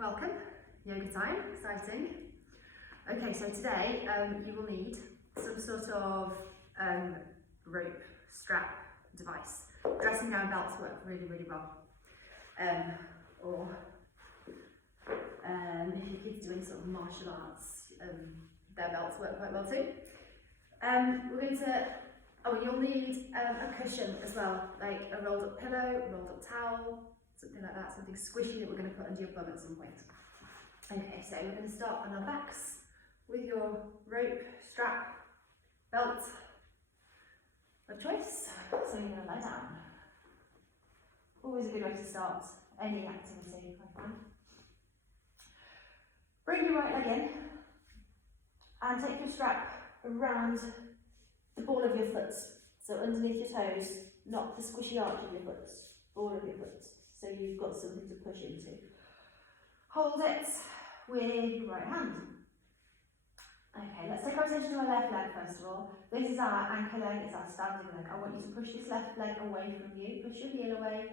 welcome. Yoga time, exciting. Okay, so today you will need some sort of rope strap device. Dressing down belts work really, really well. Or if your kid's doing sort of martial arts, their belts work quite well too. We're going to, you'll need a cushion as well, like a rolled up pillow, a rolled up towel, something like that, something squishy that we're going to put under your bum at some point. Okay, so we're going to start on our backs with your rope, strap, belt of choice. So you're going to lie down. Always a good way to start any activity, I find. Bring your right leg in and take your strap around the ball of your foot. So underneath your toes, not the squishy arch of your foot, ball of your foot. So you've got something to push into. Hold it with your right hand. Okay, let's take our attention to our left leg first of all. This is our anchor leg, it's our standing leg. I want you to push this left leg away from you. Push your heel away,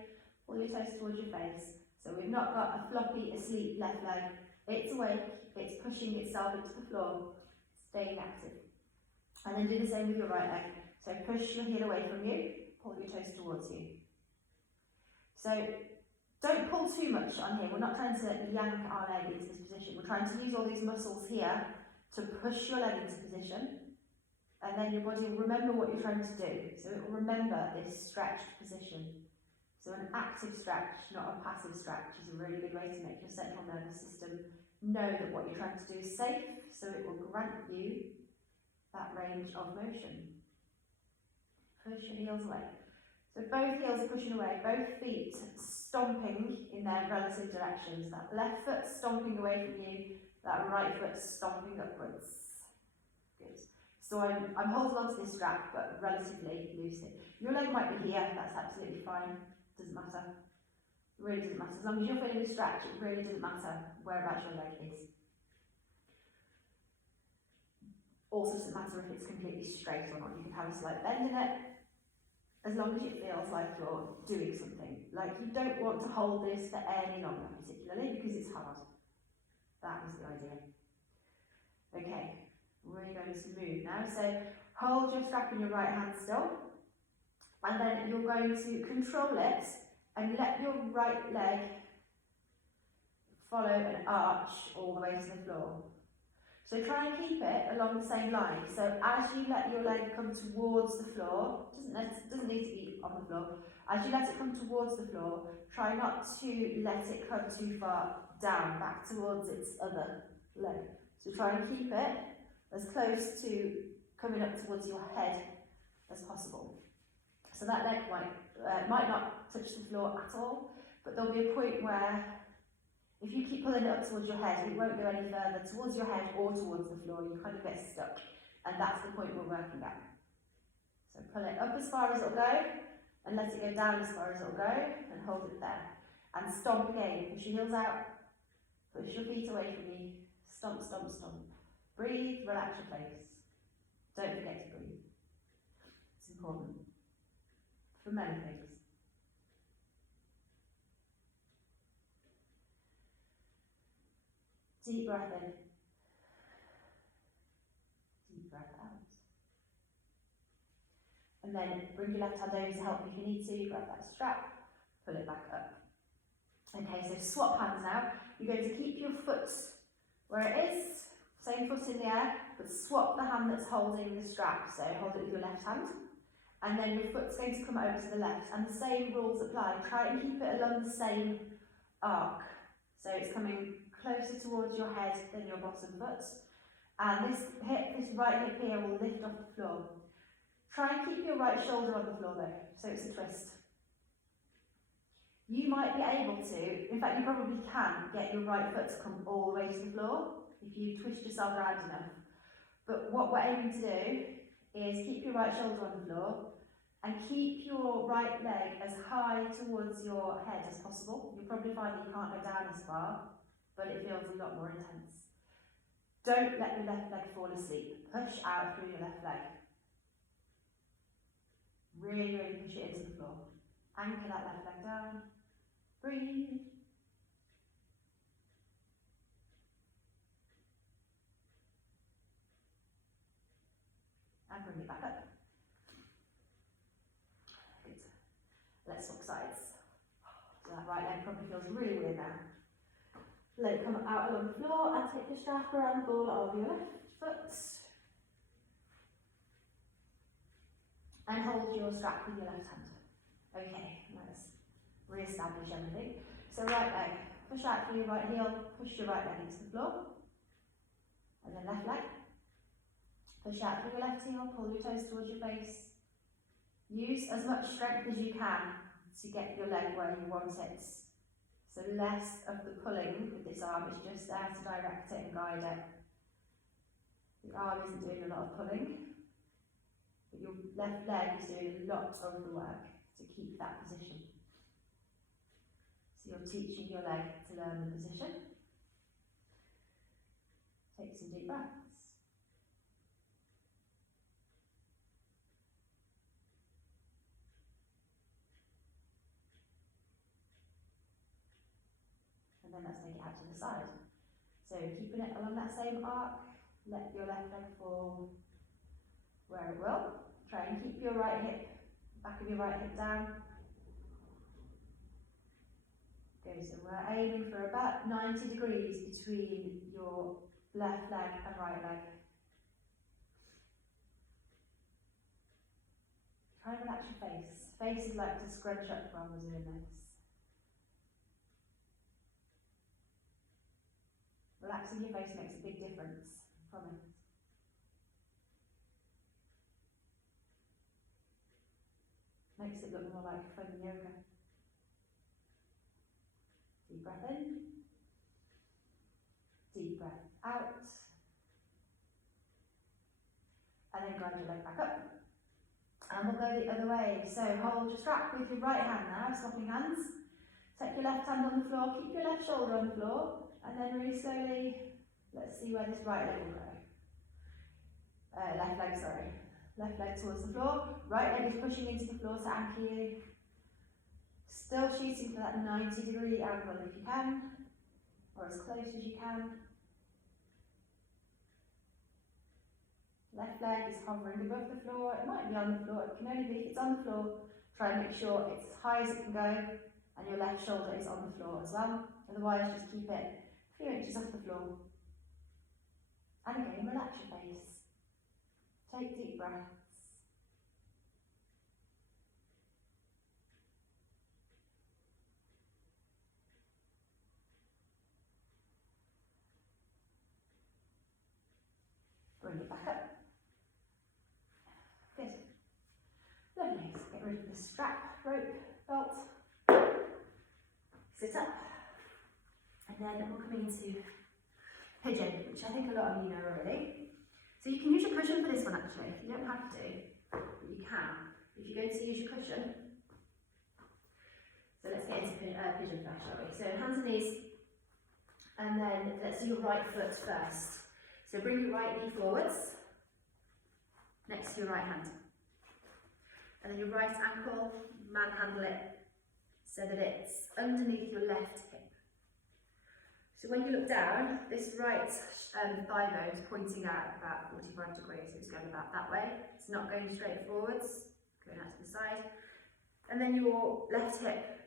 pull your toes towards your face. So we've not got a floppy, asleep left leg. It's awake, it's pushing itself into the floor, staying active. And then do the same with your right leg. So push your heel away from you, pull your toes towards you. So don't pull too much on here. We're not trying to yank our leg into this position. We're trying to use all these muscles here to push your leg into position. And then your body will remember what you're trying to do. So it will remember this stretched position. So an active stretch, not a passive stretch, is a really good way to make your central nervous system know that what you're trying to do is safe. So it will grant you that range of motion. Push your heels away. So both heels are pushing away, both feet stomping in their relative directions. That left foot stomping away from you, that right foot stomping upwards. Good. So I'm holding on to this strap, but relatively loose. Your leg might be here, that's absolutely fine. Doesn't matter. It really doesn't matter. As long as you're feeling the stretch, it really doesn't matter whereabouts your leg is. Also doesn't matter if it's completely straight or not. You can have a slight bend in it, as long as it feels like you're doing something. Like you don't want to hold this for any longer, particularly because it's hard. That was the idea. Okay, we're going to move now. So hold your strap in your right hand still, and then you're going to control it and let your right leg follow an arch all the way to the floor. So try and keep it along the same line. So as you let your leg come towards the floor, doesn't need to be on the floor, as you let it come towards the floor, try not to let it come too far down, back towards its other leg. So try and keep it as close to coming up towards your head as possible. So that leg might not touch the floor at all, but there'll be a point where if you keep pulling it up towards your head, it won't go any further towards your head or towards the floor. You kind of get stuck, and that's the point we're working at. So pull it up as far as it'll go, and let it go down as far as it'll go, and hold it there. And stomp again. Push your heels out, push your feet away from you. Stomp, stomp, stomp. Breathe, relax your face. Don't forget to breathe. It's important for many things. Deep breath in. Deep breath out. And then bring your left hand over to help if you need to. Grab that strap, pull it back up. Okay, so swap hands now. You're going to keep your foot where it is, same foot in the air, but swap the hand that's holding the strap. So hold it with your left hand. And then your foot's going to come over to the left. And the same rules apply. Try and keep it along the same arc. So it's coming closer towards your head than your bottom foot. And this right hip here will lift off the floor. Try and keep your right shoulder on the floor though, so it's a twist. You might be able to, in fact you probably can, get your right foot to come all the way to the floor if you twist yourself around enough. But what we're aiming to do is keep your right shoulder on the floor and keep your right leg as high towards your head as possible. You'll probably find that you can't go down as far, but it feels a lot more intense. Don't let your left leg fall asleep. Push out through your left leg. Really, really push it into the floor. Anchor that left leg down. Breathe. bring it back up. Good. Let's swap sides. So that right leg probably feels really weird now. Let it come out along the floor and take the strap around the ball of your left foot. And hold your strap with your left hand. Okay, let's re-establish everything. So right leg, push out through your right heel, push your right leg into the floor. And then left leg. Push out through your left heel, pull your toes towards your face. Use as much strength as you can to get your leg where you want it. So less of the pulling with this arm, it's just there to direct it and guide it. The arm isn't doing a lot of pulling, but your left leg is doing a lot of the work to keep that position. So you're teaching your leg to learn the position. Take some deep breaths. And then let's take it out to the side. So keeping it along that same arc, let your left leg fall where it will. Try and keep your right hip, back of your right hip down. Good, so we're aiming for about 90 degrees between your left leg and right leg. Try and relax your face. Faces like to scrunch up while we're doing this. Relaxing your face makes a big difference, I promise. Makes it look more like fun yoga. Deep breath in. Deep breath out. And then grind your leg back up. And we'll go the other way. So hold your strap with your right hand now, swapping hands. Take your left hand on the floor, keep your left shoulder on the floor. And then really slowly, let's see where this right leg will go. Left leg, sorry. Left leg towards the floor. Right leg is pushing into the floor to anchor you. Still shooting for that 90-degree angle if you can, or as close as you can. Left leg is hovering above the floor. It might be on the floor. It can only be if it's on the floor. Try and make sure it's as high as it can go, and your left shoulder is on the floor as well. Otherwise, just keep it a few inches off the floor. And again, relax your face. Take deep breaths. Bring it back up. Good. Lovely. So get rid of the strap, rope, belt. Sit up. And then we'll come into pigeon, which I think a lot of you know already. So you can use your cushion for this one actually. You don't have to, but you can. If you're going to use your cushion. So let's get into pigeon first, shall we? So hands and knees. And then let's do your right foot first. So bring your right knee forwards, next to your right hand. And then your right ankle, manhandle it so that it's underneath your left hip. So when you look down, this right thigh bone is pointing out about 45 degrees, so it's going about that way. It's not going straight forwards, going out to the side. And then your left hip,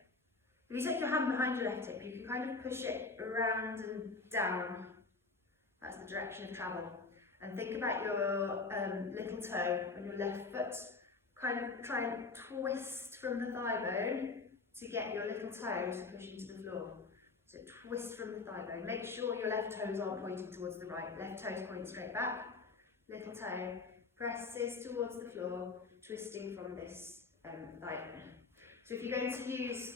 if you take your hand behind your left hip, you can kind of push it around and down. That's the direction of travel. And think about your little toe on your left foot. Kind of try and twist from the thigh bone to get your little toe to push into the floor. So twist from the thigh bone. Make sure your left toes aren't pointing towards the right. Left toes pointing straight back. Little toe presses towards the floor, twisting from this thigh bone. So if you're going to use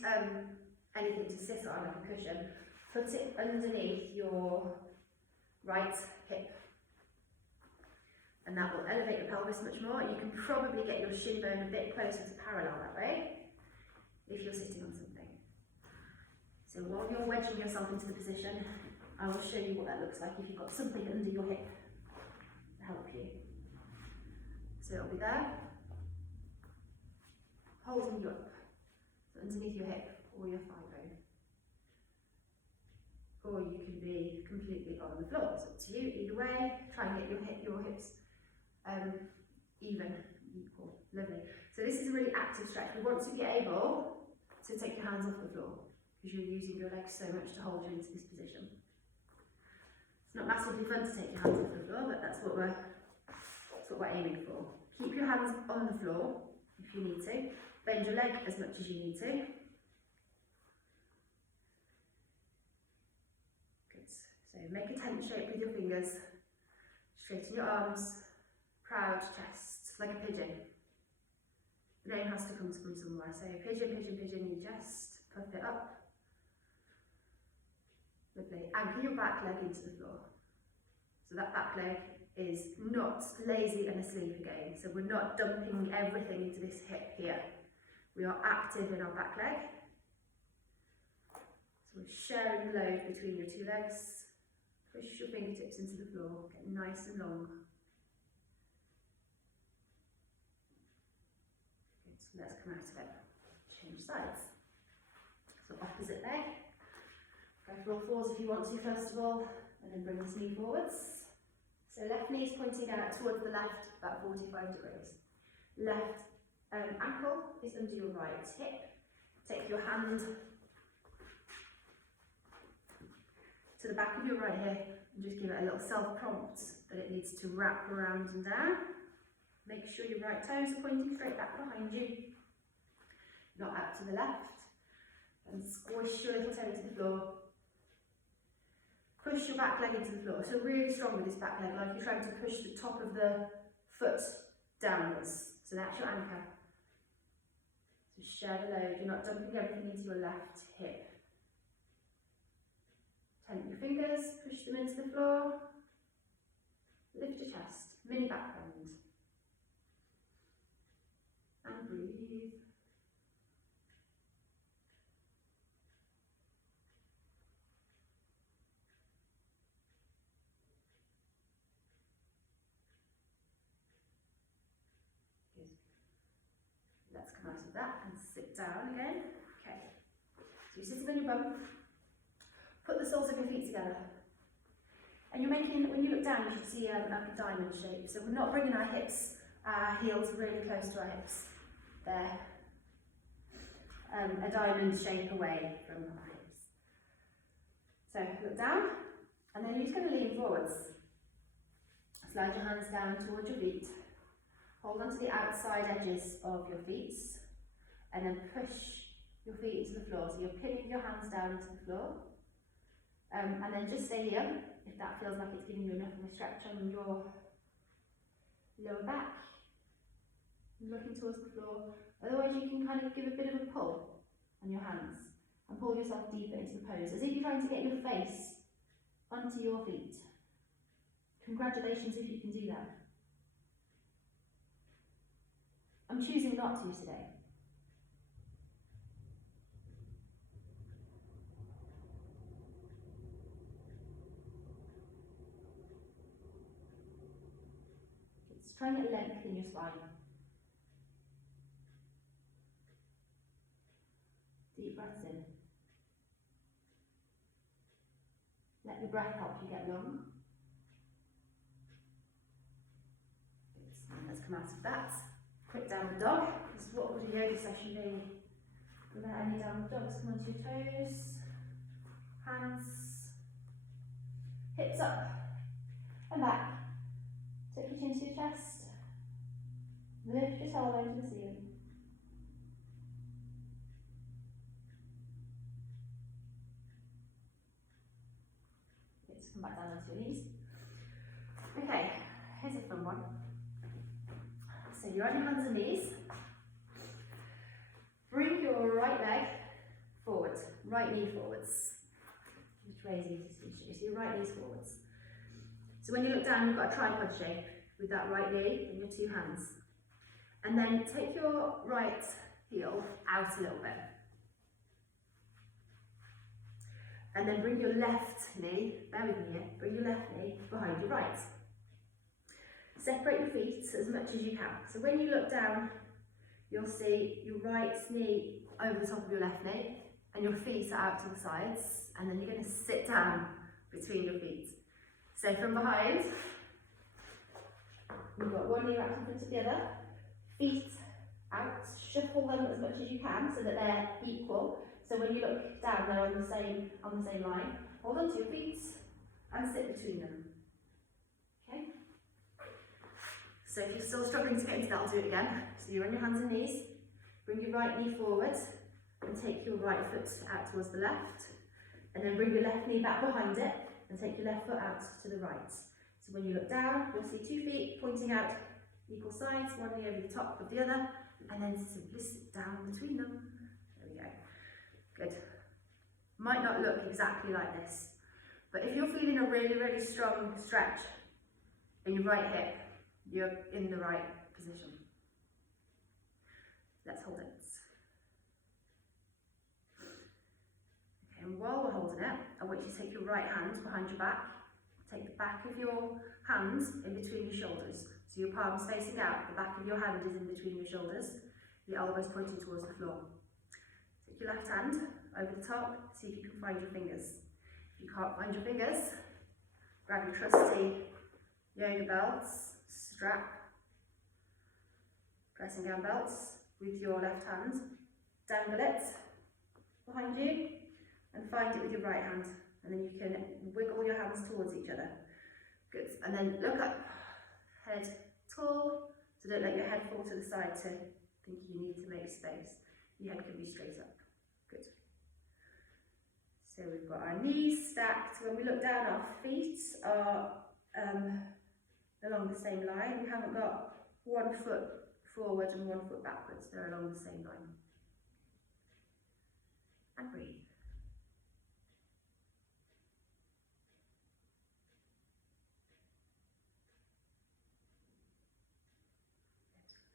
anything to sit on, like a cushion, put it underneath your right hip. And that will elevate your pelvis much more. You can probably get your shin bone a bit closer to parallel that way, if you're sitting on something. So while you're wedging yourself into the position, I will show you what that looks like if you've got something under your hip to help you. So it'll be there, holding you up, so underneath your hip or your thigh bone. Or you can be completely on the floor. It's up to you, either way. Try and get your hips even, equal, lovely. So this is a really active stretch. We want to be able to take your hands off the floor because you're using your legs so much to hold you into this position. It's not massively fun to take your hands off the floor, but that's what we're aiming for. Keep your hands on the floor if you need to. Bend your leg as much as you need to. Good. So make a tent shape with your fingers. Straighten your arms. Proud chest, like a pigeon. The name has to come from somewhere. So pigeon, pigeon, pigeon, you just puff it up. Lovely. Anchor your back leg into the floor. So that back leg is not lazy and asleep again. So we're not dumping everything into this hip here. We are active in our back leg. So we're sharing the load between your two legs. Push your fingertips into the floor. Get nice and long. Good. So let's come out of it. Change sides. So opposite leg. Go for all fours if you want to first of all, and then bring this knee forwards. So left knee is pointing out towards the left, about 45 degrees. Left ankle is under your right hip. Take your hand to the back of your right hip and just give it a little self-prompt that it needs to wrap around and down. Make sure your right toes are pointing straight back behind you, not out to the left. And squish your little toe to the floor. Push your back leg into the floor. So really strong with this back leg, like you're trying to push the top of the foot downwards. So that's your anchor. So share the load. You're not dumping everything into your left hip. Tent your fingers, push them into the floor. Lift your chest, mini back bend. And breathe. Let's come out of that and sit down again. Okay, so you're sitting on your bum. Put the soles of your feet together. And you're making, when you look down, you should see like a diamond shape. So we're not bringing our hips, our heels really close to our hips. They're a diamond shape away from our hips. So look down, and then you're just going to lean forwards. Slide your hands down towards your feet. Hold onto the outside edges of your feet and then push your feet into the floor. So you're pinning your hands down into the floor. And then just stay here if that feels like it's giving you enough of a stretch on your lower back. Looking towards the floor. Otherwise you can kind of give a bit of a pull on your hands and pull yourself deeper into the pose, as if you're trying to get your face onto your feet. Congratulations if you can do that. I'm choosing not to today. Let's try and get length in your spine. Deep breaths in. Let your breath help you get long. And let's come out of that. Quick downward dog. This is what would a yoga session be without any downward dogs. Come onto your toes, hands, hips up and back. Take your chin to your chest. Lift your tailbone to the ceiling. Let's come back down onto your knees. Okay, here's a fun one. So you're on your hands and knees. Bring your right leg forward, right knee forwards. Just raise you to see. So your right knee's forwards. So when you look down, you've got a tripod shape with that right knee and your two hands. And then take your right heel out a little bit. And then bring your left knee, bear with me here, bring your left knee behind your right. Separate your feet as much as you can. So when you look down, you'll see your right knee over the top of your left knee and your feet are out to the sides, and then you're going to sit down between your feet. So from behind, You've got one knee wrapped in front of the other, feet out, shuffle them as much as you can so that they're equal. So when you look down, they're on the same line. Hold on to your feet and sit between them. Okay? So if you're still struggling to get into that, I'll do it again. So you're on your hands and knees, bring your right knee forward and take your right foot out towards the left. And then bring your left knee back behind it and take your left foot out to the right. So when you look down, you'll see 2 feet pointing out equal sides, one knee over the top of the other, and then simply sit down between them. There we go. Good. Might not look exactly like this, but if you're feeling a really, really strong stretch in your right hip, you're in the right position. Let's hold it. Okay, and while we're holding it, I want you to take your right hand behind your back, take the back of your hands in between your shoulders. So your palms facing out, the back of your hand is in between your shoulders, your elbows pointing towards the floor. Take your left hand over the top, see if you can find your fingers. If you can't find your fingers, grab your trusty yoga belts, strap, pressing down belts with your left hand, dangle it behind you and find it with your right hand, and then you can wiggle your hands towards each other. Good, and then look up, head tall, so don't let your head fall to the side to think you need to make space. Your head can be straight up. Good. So we've got our knees stacked. When we look down, our feet are along the same line. We haven't got one foot forward and one foot backwards. They're along the same line. And breathe.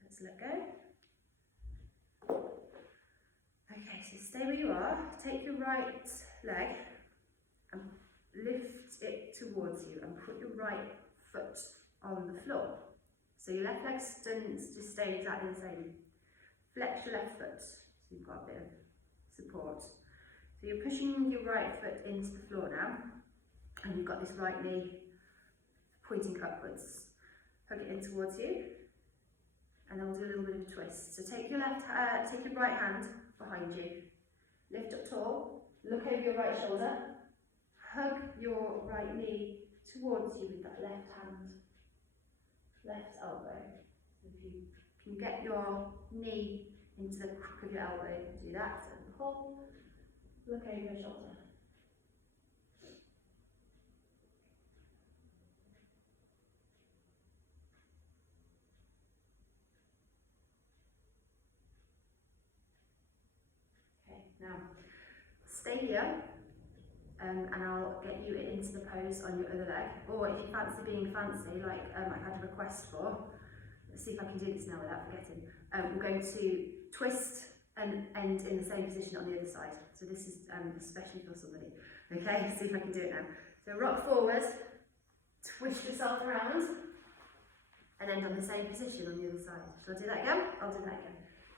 Let's let go. Okay, so stay where you are. Take your right leg and lift it towards you and put your right foot on the floor. So your left leg just stay exactly the same. Flex your left foot, so you've got a bit of support. So you're pushing your right foot into the floor now, and you've got this right knee pointing upwards. Hug it in towards you, and then we'll do a little bit of a twist. So take your right hand behind you, lift up tall, look over your right shoulder, hug your right knee towards you with that left hand, left elbow. So if you can get your knee into the crook of your elbow, do that, and pull, look over your shoulder. Now, stay here and I'll get you into the pose on your other leg, or if you fancy being fancy, like I've had a request for, let's see if I can do this now without forgetting. We're going to twist and end in the same position on the other side. So this is especially for somebody. Okay, see if I can do it now. So rock forward, twist yourself around, and end on the same position on the other side. Shall I do that again? I'll do that again.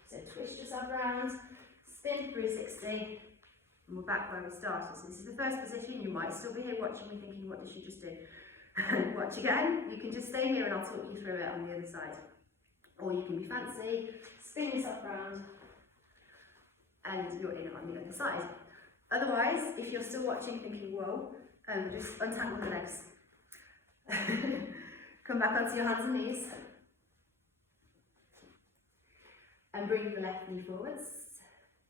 So twist yourself around, spin 360, and we're back where we started. So this is the first position. You might still be here watching me thinking, what did she just do? Watch again. You can just stay here and I'll talk you through it on the other side. Or you can be fancy, spin yourself around, and you're in on the other side. Otherwise, if you're still watching thinking, whoa, just untangle the legs. Come back onto your hands and knees. And bring the left knee forwards.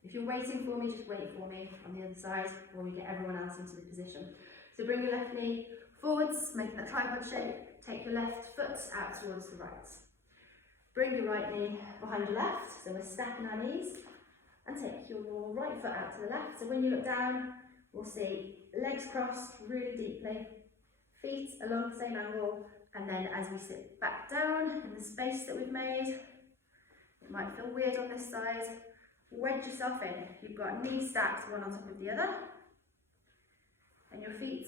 If you're waiting for me, just wait for me on the other side while we get everyone else into the position. So bring your left knee forwards, making that tripod shape. Take your left foot out towards the right. Bring your right knee behind your left, so we're stacking our knees. And take your right foot out to the left. So when you look down, we'll see legs crossed really deeply, feet along the same angle, and then as we sit back down in the space that we've made, it might feel weird on this side, wedge yourself in. You've got knees stacked one on top of the other, and your feet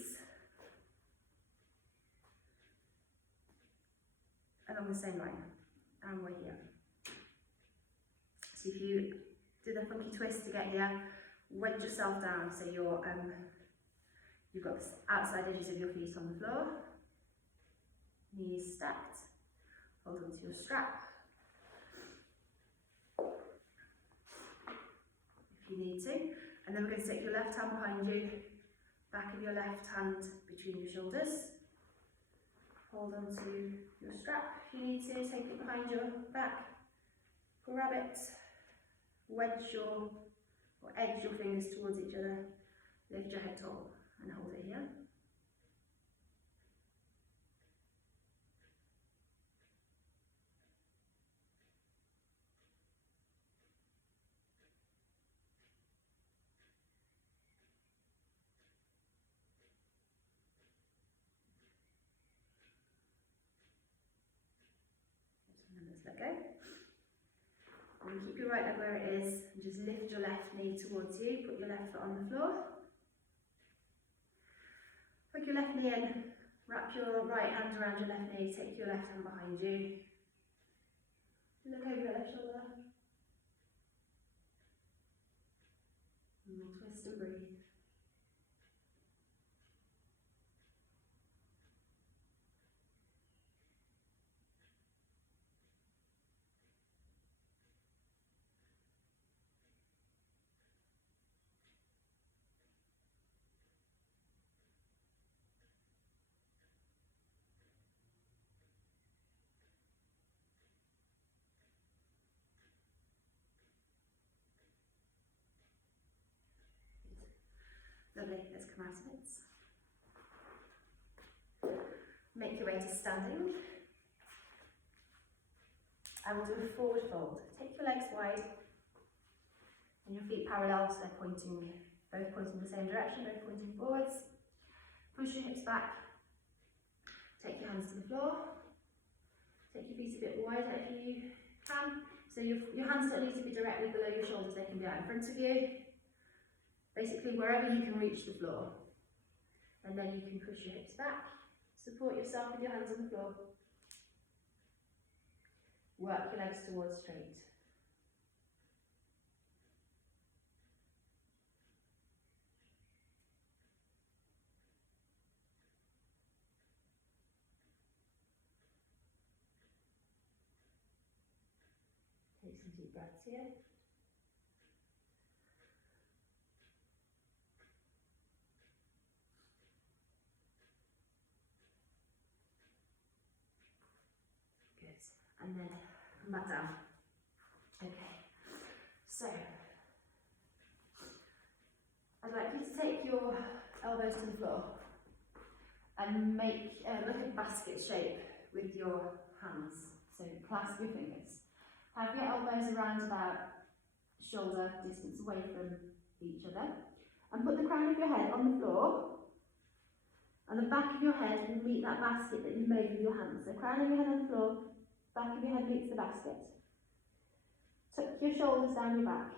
along the same line, and we're here. So if you do the funky twist to get here, wedge yourself down so you've got the outside edges of your feet on the floor, knees stacked, hold on to your strap. If you need to. And then we're going to take your left hand behind you, back of your left hand between your shoulders. Hold on to your strap if you need to, take it behind your back, grab it, wedge your, or edge your fingers towards each other, lift your head tall and hold it here. And then let's let go. And keep your right leg where it is, and just lift your left knee towards you, put your left foot on the floor. Hook your left knee in, wrap your right hand around your left knee, take your left hand behind you. Look over your left shoulder. And we'll twist and breathe. Lovely, let's come out of it. Make your way to standing. I will do a forward fold. Take your legs wide and your feet parallel, so they're pointing, both pointing the same direction, both pointing forwards. Push your hips back. Take your hands to the floor. Take your feet a bit wider if you can. So your hands don't need to be directly below your shoulders, they can be out in front of you. Basically wherever you can reach the floor. And then you can push your hips back, support yourself with your hands on the floor. Work your legs towards straight. Take some deep breaths here. And then come back down. Okay, so I'd like you to take your elbows to the floor and make like a basket shape with your hands. So clasp your fingers. Have your elbows around about shoulder distance away from each other, and put the crown of your head on the floor, and the back of your head will meet that basket that you made with your hands. So crown of your head on the floor, back of your head meets the basket. Tuck your shoulders down your back.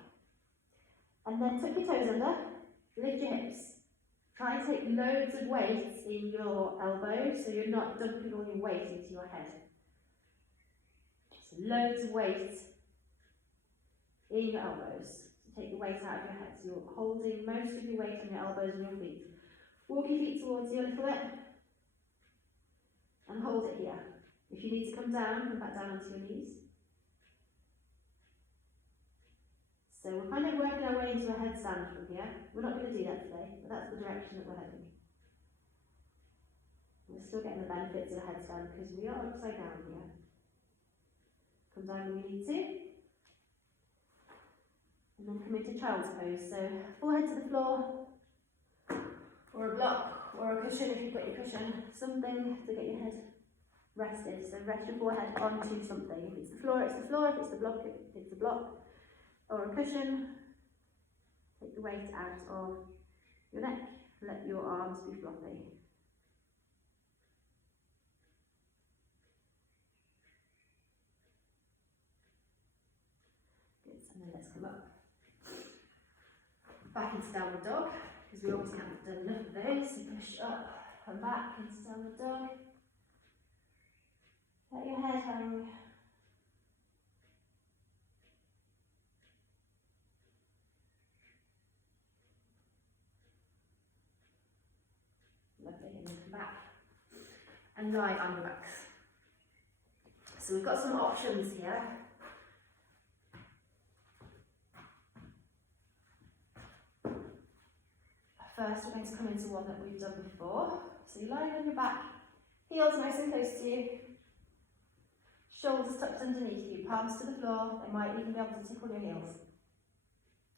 And then tuck your toes under, lift your hips. Try and take loads of weight in your elbows so you're not dumping all your weight into your head. So loads of weight in your elbows. So take the weight out of your head. So you're holding most of your weight on your elbows and your feet. Walk your feet towards you a little bit. And hold it here. If you need to come back down onto your knees. So we're kind of working our way into a headstand from here. We're not going to do that today, but that's the direction that we're heading. We're still getting the benefits of a headstand because we are upside down here. Come down when we need to. And then come into child's pose. So forehead to the floor, or a block, or a cushion if you've got your cushion. Something to get your head rested. So rest your forehead onto something. If it's the floor, it's the floor. If it's the block, it's the block. Or a cushion. Take the weight out of your neck. Let your arms be floppy. Good. And then let's come up. Back into downward dog, because we obviously haven't done enough of those. So push up and back into downward dog. Let your head hang. Lovely, and then come back and lie on your backs. So we've got some options here. First, we're going to come into one that we've done before. So you're lying on your back, heels nice and close to you, shoulders tucked underneath you, palms to the floor. They might even be able to tickle your heels.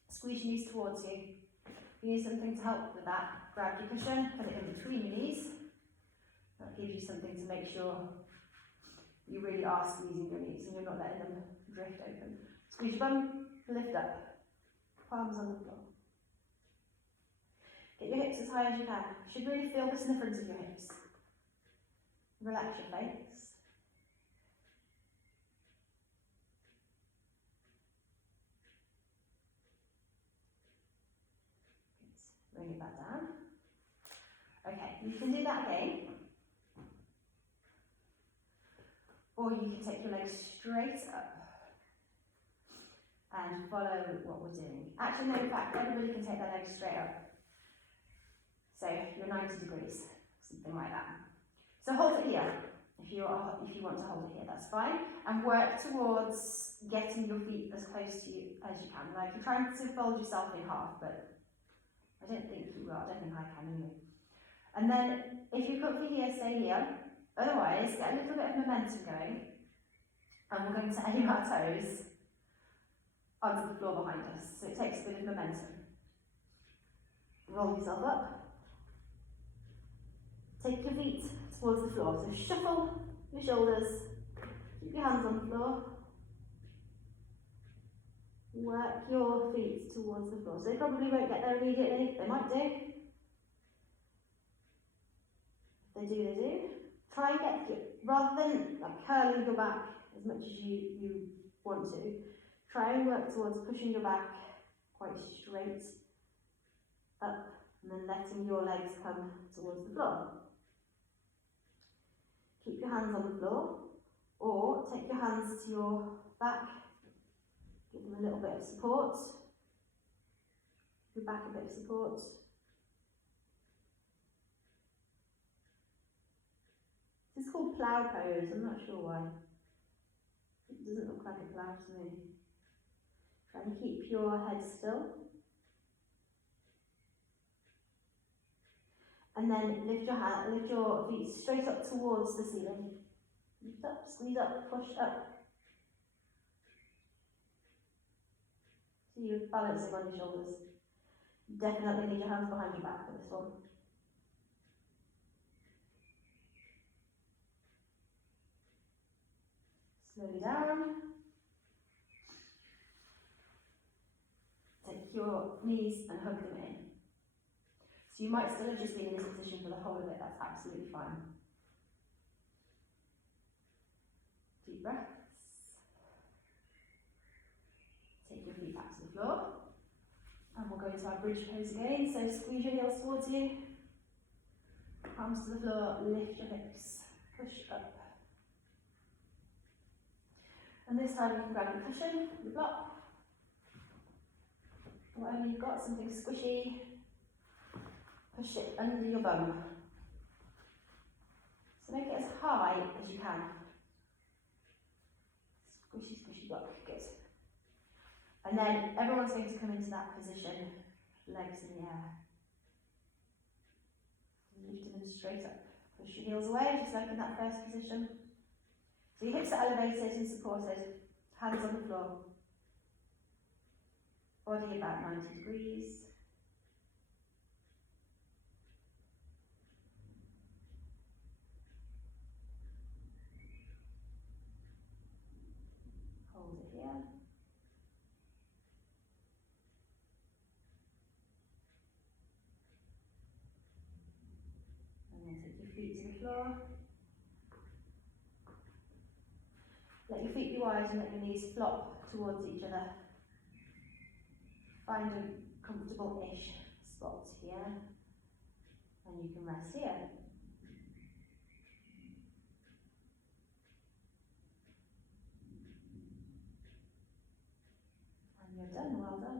Squeeze your knees towards you. If you need something to help with that, grab your cushion, put it in between your knees. That gives you something to make sure you really are squeezing your knees and you're not letting them drift open. Squeeze your bum, lift up, palms on the floor. Get your hips as high as you can. You should really feel this in the front of your hips. Relax your face. Bring it back down. Okay, you can do that again. Or you can take your legs straight up and follow what we're doing. Actually, no, in fact, everybody can take their legs straight up. So you're 90 degrees, something like that. So hold it here. If you want to hold it here, that's fine. And work towards getting your feet as close to you as you can. Like you're trying to fold yourself in half, but I don't think you will. I don't think I can anyway. And then if you're comfy here, stay here. Otherwise, get a little bit of momentum going. And we're going to aim our toes onto the floor behind us. So it takes a bit of momentum. Roll yourself up. Take your feet towards the floor. So shuffle your shoulders. Keep your hands on the floor. Work your feet towards the floor. So they probably won't get there immediately. They might do. If they do, they do. Try and get, rather than like curling your back as much as you want to, try and work towards pushing your back quite straight up and then letting your legs come towards the floor. Keep your hands on the floor or take your hands to your back, give them a little bit of support, give your back a bit of support. This is called plough pose, I'm not sure why. It doesn't look like a plough to me. Try and keep your head still. And then lift your feet straight up towards the ceiling. Lift up, squeeze up, push up. So you're balancing on your shoulders. You definitely need your hands behind your back for this one. Slowly down. Take your knees and hug them in. So you might still have just been in this position for the whole of it, that's absolutely fine. Deep breaths. Take your feet back to the floor. And we'll go into our bridge pose again. So squeeze your heels towards you. Palms to the floor, lift your hips, push up. And this time you can grab your cushion, your block, whatever you've got, something squishy. Push it under your bum. So make it as high as you can. Squishy, squishy block, good. And then everyone's going to come into that position, legs in the air. Lift them straight up. Push your heels away, just like in that first position. So your hips are elevated and supported, hands on the floor. Body about 90 degrees. Hold it here. And then take your feet to the floor. Let your feet be wide and let your knees flop towards each other. Find a comfortable-ish spot here. And you can rest here. And you're done, well done.